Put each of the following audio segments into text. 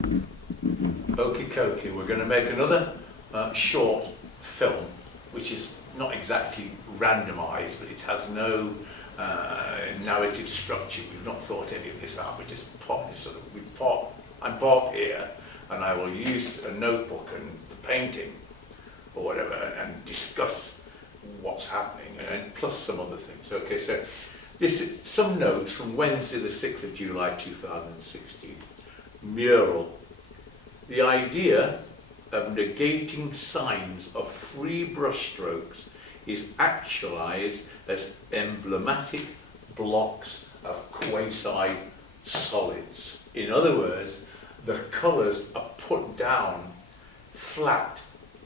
Okie dokie, we're going to make another short film, which is not exactly randomised, but it has no narrative structure. We've not thought any of this out. We just I'm parked here, and I will use a notebook and the painting or whatever, and discuss what's happening, and plus some other things. Okay, so this is some notes from Wednesday, the 6th of July 2016. Mural. The idea of negating signs of free brushstrokes is actualized as emblematic blocks of quasi-solids. In other words, the colours are put down flat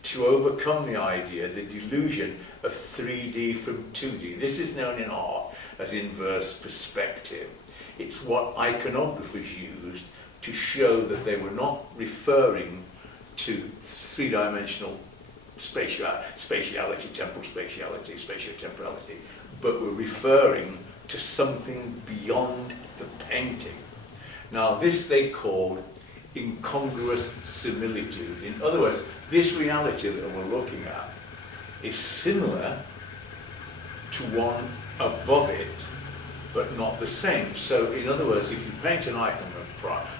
to overcome the idea, the delusion of 3D from 2D. This is known in art as inverse perspective. It's what iconographers used to show that they were not referring to three-dimensional spatiality, temporal spatiality, spatiotemporality, but were referring to something beyond the painting. Now, this they called incongruous similitude. In other words, this reality that we're looking at is similar to one above it, but not the same. So, in other words, if you paint an icon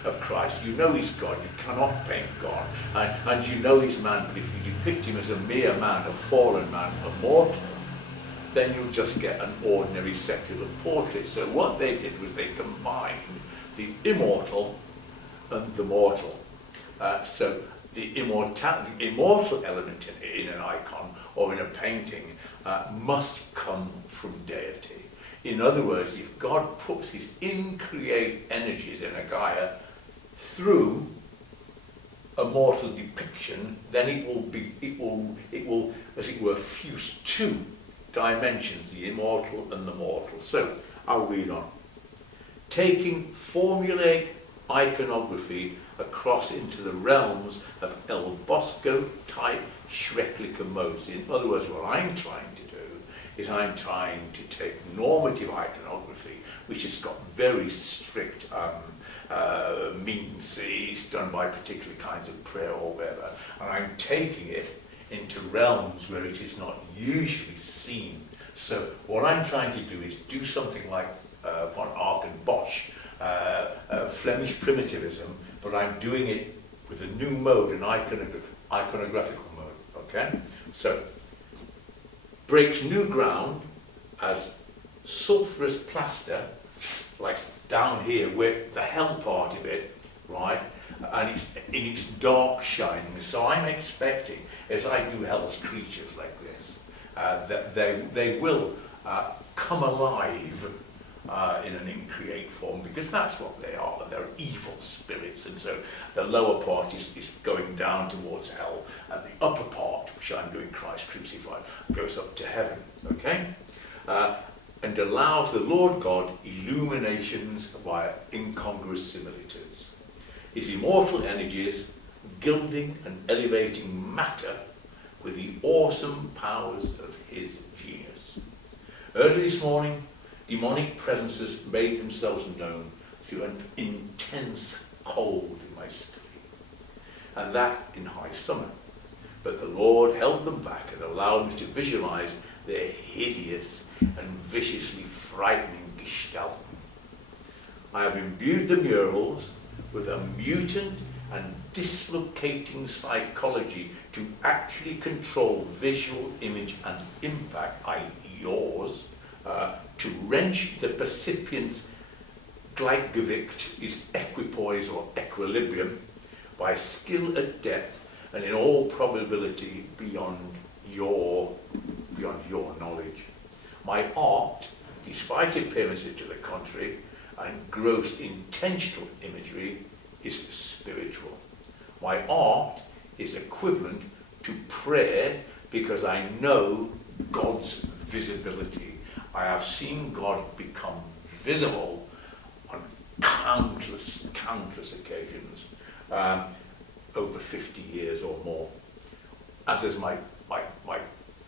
of Christ, you know he's God, you cannot paint God, and you know he's man, but if you depict him as a mere man, a fallen man, a mortal, then you'll just get an ordinary secular portrait. So what they did was they combined the immortal and the mortal. So the immortal element in an icon or in a painting must come from deity. In other words, if God puts his increate energies in a Gaia through a mortal depiction, then it will, as it were, fuse two dimensions, the immortal and the mortal. So, I'll read on. Taking formulaic iconography across into the realms of El Bosco type Schreckliche modes. In other words, what I'm trying to do is I'm trying to take normative iconography, which has got very strict means, it's done by particular kinds of prayer or whatever, and I'm taking it into realms where it is not usually seen. So what I'm trying to do is do something like von Arck and Bosch, Flemish primitivism, but I'm doing it with a new mode, an iconographical mode, okay? So, breaks new ground as sulphurous plaster, like down here, where the hell part of it, right, and it's in its dark shining. So I'm expecting, as I do hell's creatures like this, that they will come alive in an increate form, because that's what they are. They're evil spirits, and so the lower part is going down towards hell, and the upper part, which I'm doing Christ crucified, goes up to heaven, okay? And allows the Lord God illuminations via incongruous similitudes. His immortal energies gilding and elevating matter with the awesome powers of his genius. Early this morning, demonic presences made themselves known through an intense cold in my study, and that in high summer. But the Lord held them back and allowed me to visualize their hideous and viciously frightening gestalten. I have imbued the murals with a mutant and dislocating psychology to actually control visual image and impact, i.e. yours, to wrench the percipient's Gleichgewicht, his equipoise or equilibrium, by skill at depth and in all probability beyond your knowledge. My art, despite appearances to the contrary and gross intentional imagery, is spiritual. My art is equivalent to prayer because I know God's visibility. I have seen God become visible on countless occasions, over 50 years or more. As is my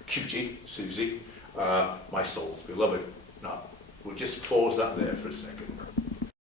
cutie, Susie, my soul's beloved. Now, we'll just pause that there for a second.